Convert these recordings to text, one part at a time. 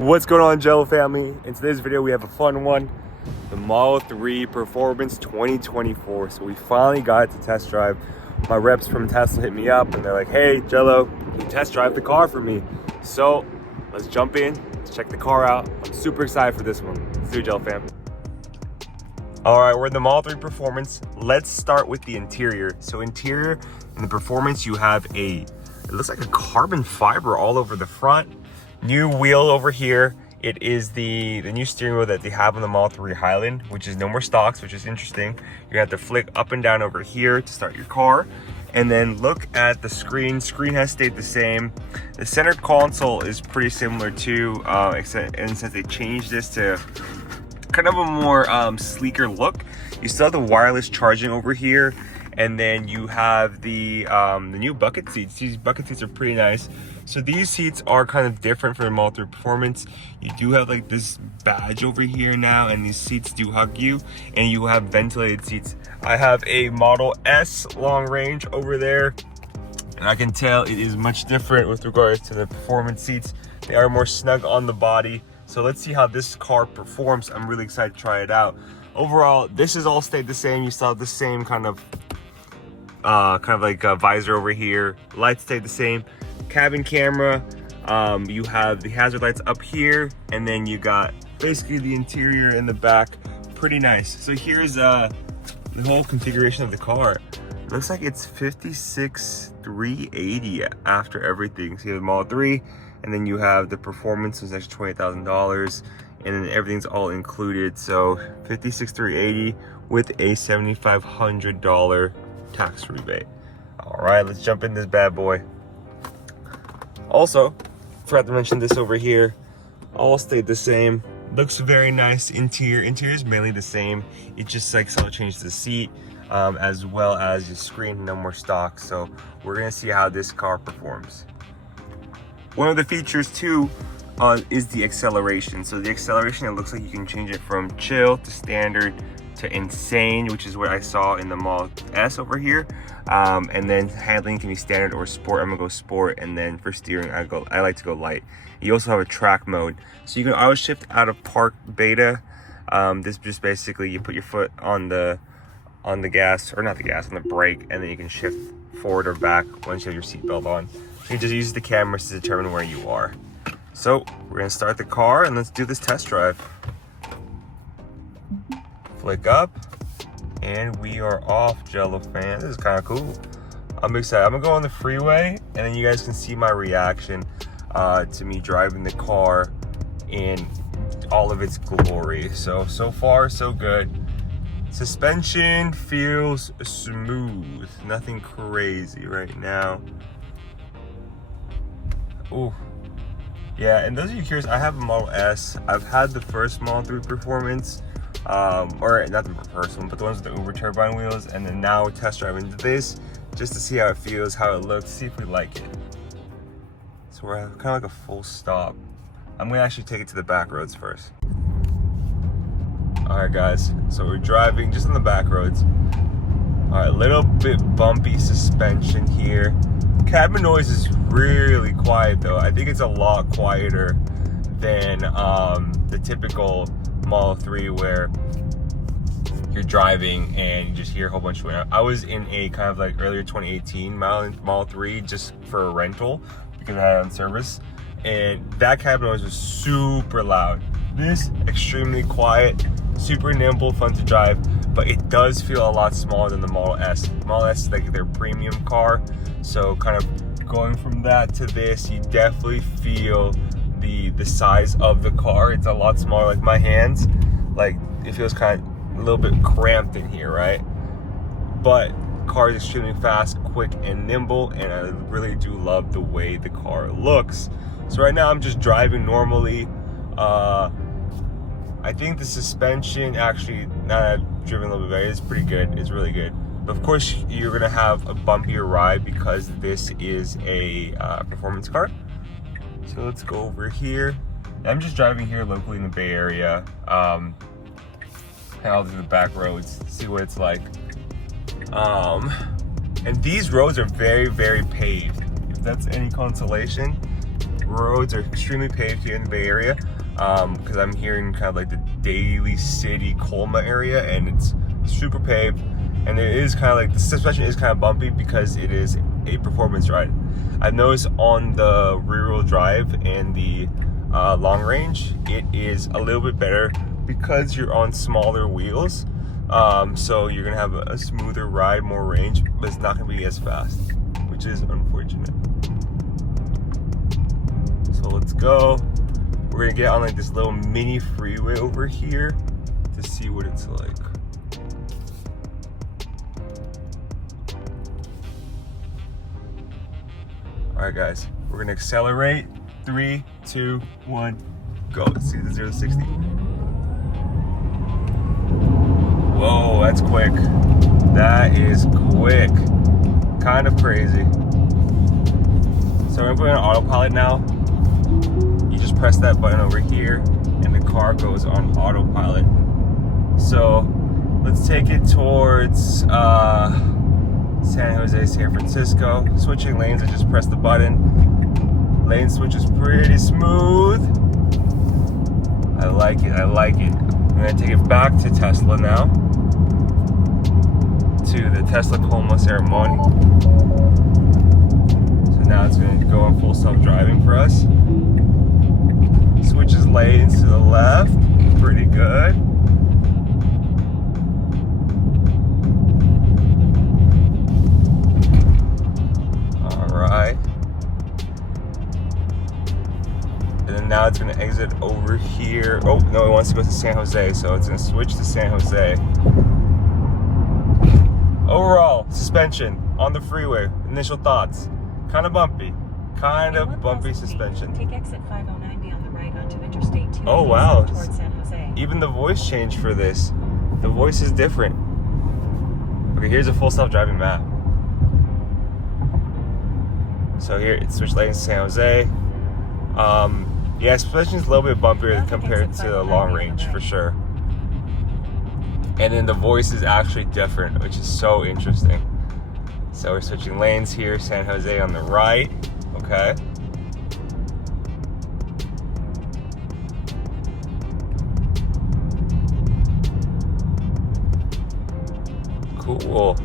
What's going on, Angelo family? In today's video we have a fun one, the Model 3 Performance 2024. So we finally got to test drive. My reps from Tesla hit me up and they're like, hey Jello, can you test drive the car for me? So let's jump in, let's check the car out. I'm super excited for this one. Let's do it, Jello fam. Alright, we're in the Model 3 Performance. Let's start with the interior. So interior in the Performance, you have it looks like a carbon fiber all over the front. New wheel over here. It is the new steering wheel that they have on the Model 3 Highland, which is no more stocks, which is interesting. You're gonna have to flick up and down over here to start your car. And then look at the screen. Screen has stayed the same. The center console is pretty similar too, except and since they changed this to kind of a more sleeker look. You still have the wireless charging over here. And then you have the new bucket seats. These bucket seats are pretty nice. So these seats are kind of different from the Model 3 Performance. You do have like this badge over here now, and these seats do hug you, and you have ventilated seats. I have a Model S long range over there, and I can tell it is much different with regards to the Performance seats. They are more snug on the body. So let's see how this car performs. I'm really excited to try it out. Overall, this has all stayed the same. You still have the same kind of like a visor over here. Lights stay the same. Cabin camera. You have the hazard lights up here, and then you got basically the interior in the back. Pretty nice. So here's the whole configuration of the car. Looks like it's $56,380 after everything. So you have the Model 3, and then you have the Performance, was actually $20,000, and then everything's all included. So $56,380 with a $7,500 tax rebate. All right, let's jump in this bad boy. Also, forgot to mention this over here. All stayed the same. Looks very nice. Interior is mainly the same. It just like slightly changed the seat, as well as the screen. No more stock. So we're gonna see how this car performs. One of the features too is the acceleration. So the acceleration, it looks like you can change it from chill to standard to insane, which is what I saw in the Model S over here. And then handling can be standard or sport. I'm gonna go sport, and then for steering I like to go light. You also have a track mode, so you can auto shift out of park beta. This just basically you put your foot on the gas, or not the gas, on the brake, and then you can shift forward or back once you have your seatbelt on. You just use the cameras to determine where you are. So we're gonna start the car and let's do this test drive. Flick up, and we are off, Jello fan. This is kind of cool. I'm excited. I'm gonna go on the freeway, and then you guys can see my reaction to me driving the car in all of its glory. So far, so good. Suspension feels smooth. Nothing crazy right now. Ooh. Yeah, and those of you curious, I have a Model S. I've had the first Model 3 Performance. Or not the first one, but the ones with the Uber turbine wheels, and then now test driving this just to see how it feels, how it looks, see if we like it. So we're kind of like a full stop. I'm gonna actually take it to the back roads first. All right, guys. So we're driving just on the back roads. All right, a little bit bumpy suspension here. Cabin noise is really quiet though. I think it's a lot quieter than the typical Model 3 where you're driving and you just hear a whole bunch of wind. I was in a kind of like earlier 2018 Model 3 just for a rental because I had it on service, and that cabin noise was super loud. This extremely quiet, super nimble, fun to drive, but it does feel a lot smaller than the Model S. Model S is like their premium car, so kind of going from that to this, you definitely feel the size of the car. It's a lot smaller. Like my hands, like it feels kind of a little bit cramped in here, right? But car is extremely fast, quick, and nimble, and I really do love the way the car looks. So right now I'm just driving normally. I think the suspension actually, now that I've driven a little bit better, it's pretty good. It's really good. But of course you're gonna have a bumpier ride because this is a performance car. So let's go over here. I'm just driving here locally in the Bay Area. And I'll do the back roads, see what it's like. And these roads are very, very paved. If that's any consolation, roads are extremely paved here in the Bay Area, because I'm here in kind of like the Daly City, Colma area, and it's super paved. And it is kind of like, the suspension is kind of bumpy because it is a performance ride. I've noticed on the rear wheel drive and the long range, it is a little bit better because you're on smaller wheels. So you're gonna have a smoother ride, more range, but it's not gonna be as fast, which is unfortunate. So let's go. We're gonna get on like this little mini freeway over here to see what it's like. All right, guys, we're gonna accelerate. 3, 2, 1, go. Let's see the 0 to 60. Whoa, that's quick. That is quick. Kind of crazy. So we're gonna put it on autopilot now. You just press that button over here and the car goes on autopilot. So let's take it towards San Jose, San Francisco. Switching lanes, I just press the button. Lane switch is pretty smooth. I like it, I like it. I'm gonna take it back to Tesla now. To the Tesla Colma ceremony. So now it's gonna go on full self-driving for us. Switches lanes to the left, pretty good. Alright. And then now it's gonna exit over here. Oh, no, it wants to go to San Jose, so it's gonna switch to San Jose. Overall, suspension on the freeway, initial thoughts. Kind of bumpy. Kind of bumpy suspension. Take exit 5090 on the right onto Interstate 2. Oh wow. Towards San Jose. Even the voice changed for this. The voice is different. Okay, here's a full self-driving map. So here, it's switched lanes to San Jose. Yeah, suspension's a little bit bumpier compared to the long range, for sure. And then the voice is actually different, which is so interesting. So we're switching lanes here, San Jose on the right, okay. Cool.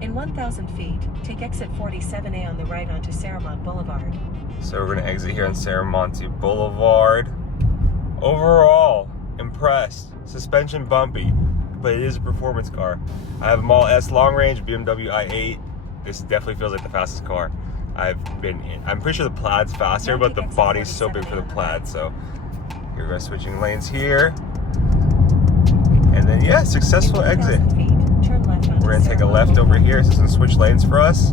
In 1,000 feet, take exit 47A on the right onto Saramont Boulevard. So we're gonna exit here on Saramonte Boulevard. Overall, impressed. Suspension bumpy, but it is a performance car. I have a Model S long range, BMW i8. This definitely feels like the fastest car I've been in. I'm pretty sure the Plaid's faster, but the body's so big for the Plaid. So here we're switching lanes here. And then yeah, successful exit. Turn left onto We're gonna take a left over here, so it's gonna switch lanes for us.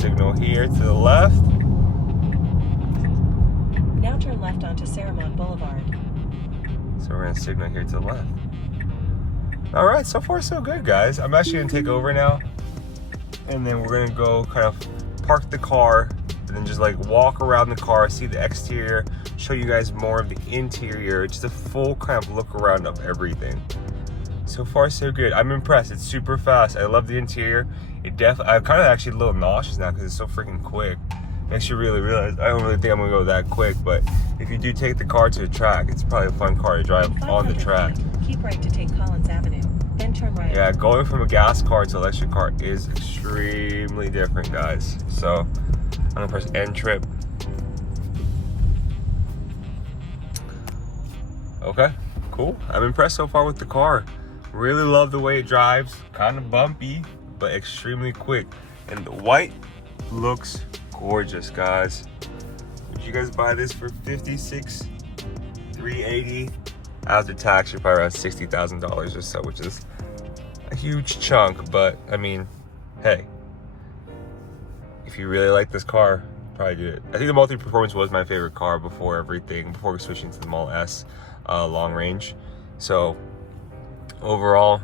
Signal here to the left. Now turn left onto Saramont Boulevard. So we're gonna signal here to the left. All right, so far so good, guys. I'm actually gonna take over now, and then we're gonna go kind of park the car, and then just like walk around the car, see the exterior, show you guys more of the interior, just a full kind of look around of everything. So far so good. I'm impressed. It's super fast. I love the interior. I'm kind of actually a little nauseous now because it's so freaking quick. Makes you really realize, I don't really think I'm gonna go that quick, but if you do take the car to the track, it's probably a fun car to drive on the track. Keep right to take Collins Avenue, then turn right. Yeah, going from a gas car to electric car is extremely different, guys. So I'm gonna press end trip. Okay, cool. I'm impressed so far with the car. Really love the way it drives. Kind of bumpy, but extremely quick. And the white looks gorgeous, guys. Would you guys buy this for $56,380? After tax, you're probably around $60,000 or so, which is a huge chunk. But I mean, hey, if you really like this car, probably do it. I think the multi-performance was my favorite car before switching to the Model S long range. So overall,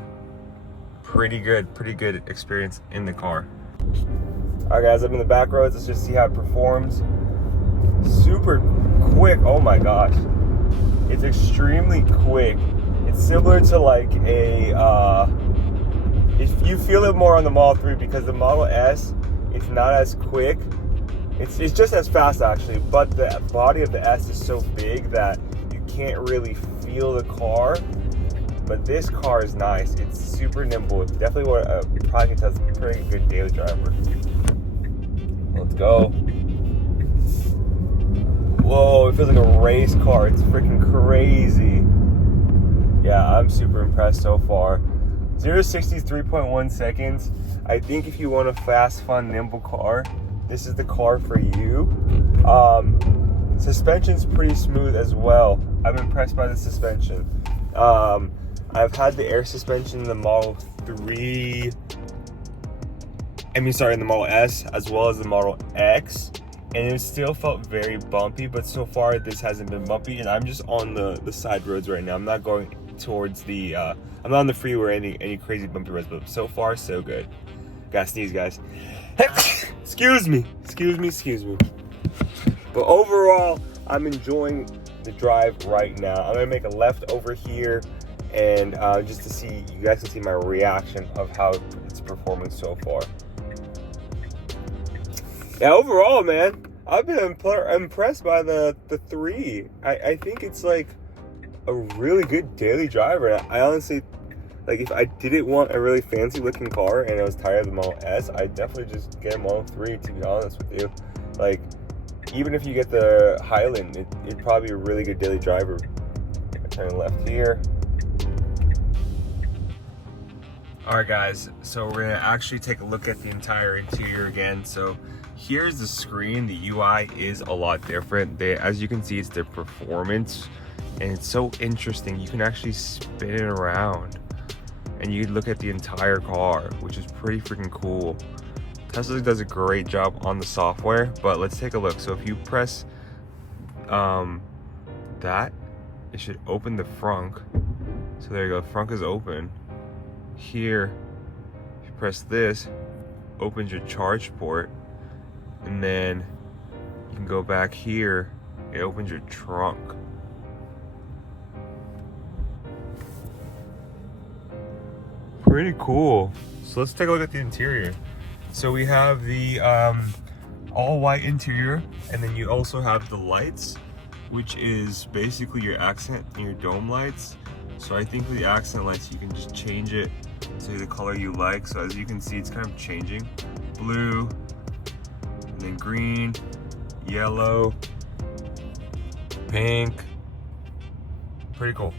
pretty good experience in the car. All right, guys, I'm in the back roads. Let's just see how it performs. Super quick. Oh my gosh, it's extremely quick. It's similar to like a if you feel it more on the Model 3, because the Model S It's not as quick. It's just as fast actually, but the body of the S is so big that you can't really feel the car. But this car is nice. It's super nimble. It's definitely what you probably can tell it's a pretty good daily driver. Let's go. Whoa, it feels like a race car. It's freaking crazy. Yeah, I'm super impressed so far. 0 to 60 is 3.1 seconds. I think if you want a fast, fun, nimble car, this is the car for you. Suspension's pretty smooth as well. I'm impressed by the suspension. I've had the air suspension in the Model 3, in the Model S, as well as the Model X, and it still felt very bumpy, but so far this hasn't been bumpy, and I'm just on the side roads right now. I'm not going towards the, I'm not on the freeway or any crazy bumpy roads, but so far, so good. Gotta sneeze, guys. Excuse me. But overall, I'm enjoying the drive right now. I'm gonna make a left over here, and just to see, you guys can see my reaction of how it's performing so far. Yeah, overall, man, I've been impressed by the 3. I think it's like a really good daily driver. I honestly, like, if I didn't want a really fancy looking car and I was tired of the Model S, I'd definitely just get a Model 3, to be honest with you. Like, even if you get the Highland, it'd probably be a really good daily driver. Turn left here. Alright guys, so we're gonna actually take a look at the entire interior again. So here's the screen. The UI is a lot different. As you can see, it's their performance, and it's so interesting. You can actually spin it around and you can look at the entire car, which is pretty freaking cool. Tesla does a great job on the software, but let's take a look. So if you press that, it should open the frunk. So there you go, the frunk is open. Here, if you press this, opens your charge port, and then you can go back here, it opens your trunk. Pretty cool. So let's take a look at the interior. So we have the all white interior, and then you also have the lights, which is basically your accent and your dome lights. So I think for the accent lights, you can just change it to the color you like. So as you can see, it's kind of changing. Blue, and then green, yellow, pink. Pretty cool.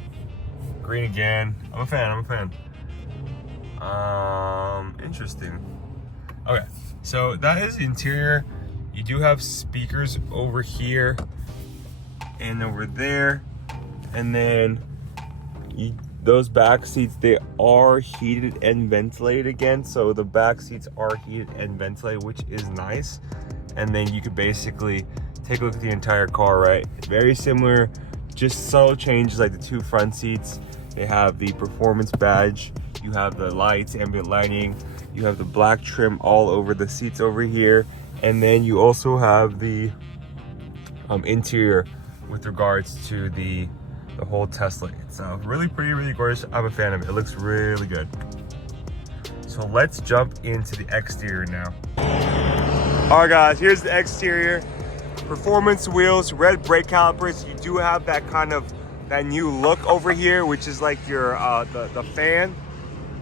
Green again. I'm a fan. Interesting. Okay, so that is the interior. You do have speakers over here and over there, and then those back seats, they are heated and ventilated again. So the back seats are heated and ventilated, which is nice. And then you could basically take a look at the entire car, right? Very similar, just subtle changes, like the 2 front seats. They have the performance badge. You have the lights, ambient lighting. You have the black trim all over the seats over here. And then you also have the interior with regards to the whole Tesla itself. Really pretty, really gorgeous. I'm a fan of it. It looks really good. So let's jump into the exterior now. All right guys, here's the exterior. Performance wheels, red brake calipers. You do have that kind of, that new look over here, which is like your the fan.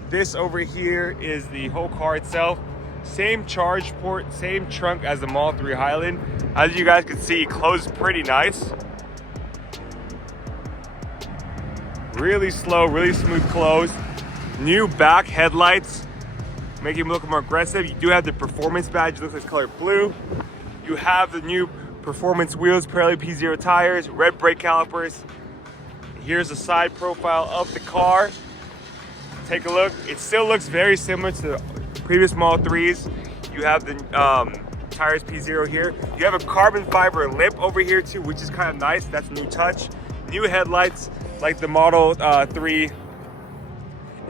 This over here is the whole car itself. Same charge port, same trunk as the Model 3 Highland. As you guys can see, it closed pretty nice. Really slow, really smooth close. New back headlights, making them look more aggressive. You do have the performance badge, it looks like color blue. You have the new performance wheels, Pirelli P0 tires, red brake calipers. Here's the side profile of the car. Take a look. It still looks very similar to the previous Model 3s. You have the tires P0 here. You have a carbon fiber lip over here too, which is kind of nice. That's a new touch. New headlights like the Model 3.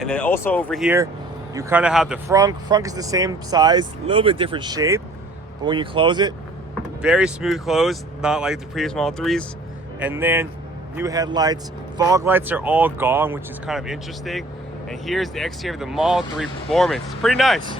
And then also over here, you kind of have the frunk. Frunk is the same size, a little bit different shape. But when you close it, very smooth close, not like the previous Model 3s. And then new headlights. Fog lights are all gone, which is kind of interesting. And here's the exterior of the Model 3 Performance. It's pretty nice.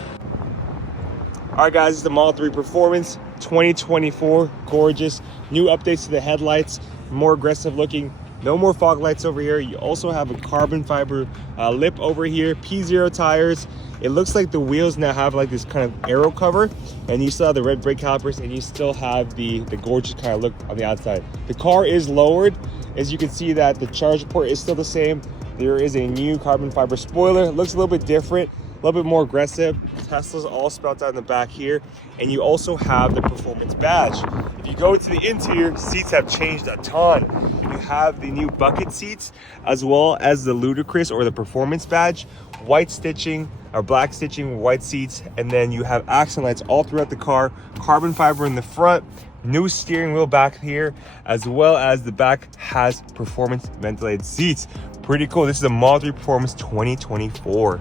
All right, guys, it's the Model 3 Performance 2024. Gorgeous. New updates to the headlights, more aggressive looking. No more fog lights over here. You also have a carbon fiber lip over here, P0 tires. It looks like the wheels now have like this kind of aero cover, and you still have the red brake calipers, and you still have the gorgeous kind of look on the outside. The car is lowered. As you can see that the charge port is still the same. There is a new carbon fiber spoiler. It looks a little bit different, a little bit more aggressive. Tesla's all spelled out in the back here, and you also have the performance badge. If you go to the interior, seats have changed a ton. You have the new bucket seats as well as the ludicrous or the performance badge, white stitching or black stitching, white seats, and then you have accent lights all throughout the car, carbon fiber in the front, new steering wheel back here, as well as the back has performance ventilated seats. Pretty cool. This is a Model 3 Performance 2024.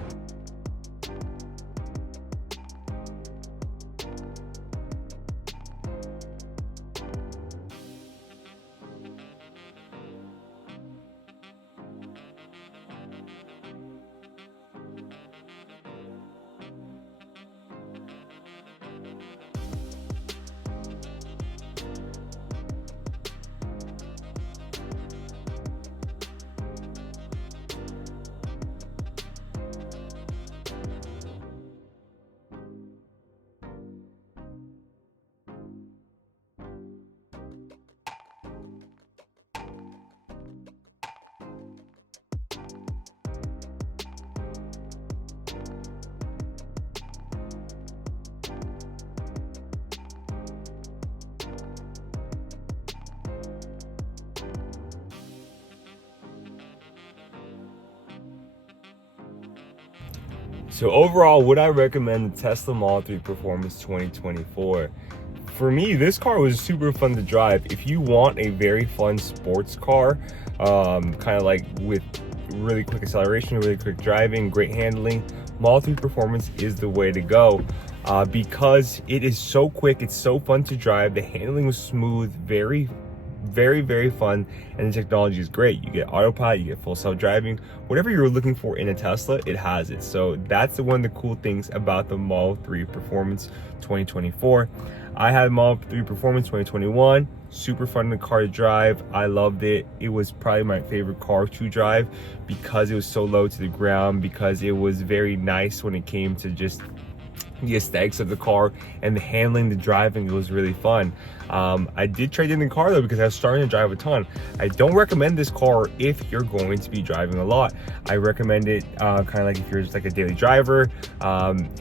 So overall, would I recommend the Tesla Model 3 Performance 2024? For me, this car was super fun to drive. If you want a very fun sports car, kind of like with really quick acceleration, really quick driving, great handling, Model 3 Performance is the way to go. Because it is so quick, it's so fun to drive, the handling was smooth, very fun, and the technology is great. You get autopilot, you get full self-driving, whatever you're looking for in a Tesla, it has it. So that's one of the cool things about the Model 3 Performance 2024. I had Model 3 Performance 2021, super fun in the car to drive. I loved it. It was probably my favorite car to drive because it was so low to the ground, because it was very nice when it came to just the aesthetics of the car and the handling, the driving. It was really fun. I did trade in the car though because I was starting to drive a ton. I don't recommend this car if you're going to be driving a lot. I recommend it kind of like if you're just like a daily driver.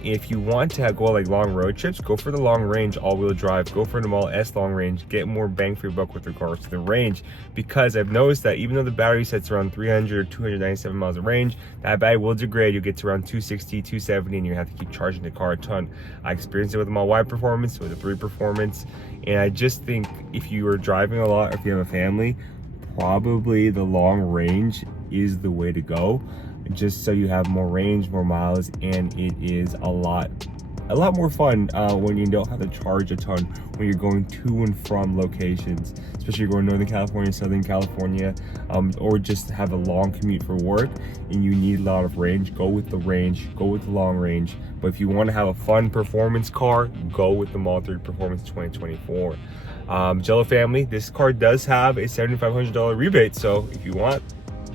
If you want to go like long road trips, go for the long range all-wheel drive. Go for the Model S long range. Get more bang for your buck with regards to the range, because I've noticed that even though the battery sets around 300 or 297 miles of range, that battery will degrade. You'll get to around 260, 270, and you have to keep charging the car a ton. I experienced it with the Model Y Performance, with the 3 Performance, and I just think if you are driving a lot, or if you have a family, probably the long range is the way to go, just so you have more range, more miles, and it is a lot more fun when you don't have to charge a ton when you're going to and from locations, especially if you're going Northern California, Southern California, or just have a long commute for work and you need a lot of range. Go with the range, go with the long range. But if you want to have a fun performance car, go with the Model 3 Performance 2024. Angelo family, this car does have a $7,500 rebate, so if you want,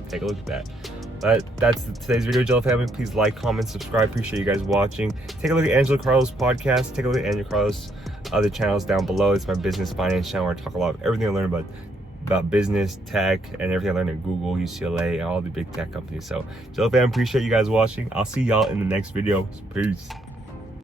take a look at that. That's today's video, Angelo family. Please like, comment, subscribe. Appreciate you guys watching. Take a look at Angelo Carlos' podcast. Take a look at Angelo Carlos' other channels down below. It's my business finance channel where I talk a lot of everything I learned about business, tech, and everything I learned at Google, UCLA, and all the big tech companies. So, Angelo family, appreciate you guys watching. I'll see y'all in the next video. Peace.